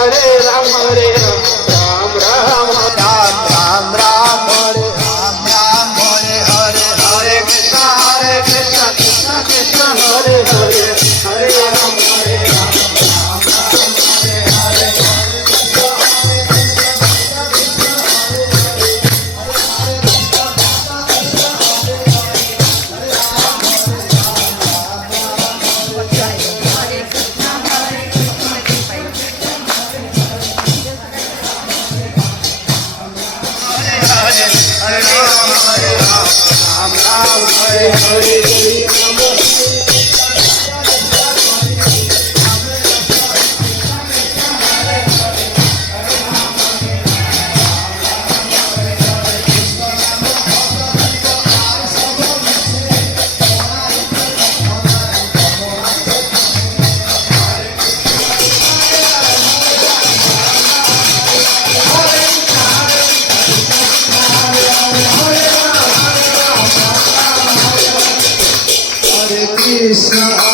Hare Ram Ram Ram Ram Ram Hare Ram Ram Hare Hare Hare Krishna Krishna Krishna Hare Hare Hare Ram Ram Ram Hare Hare Krishna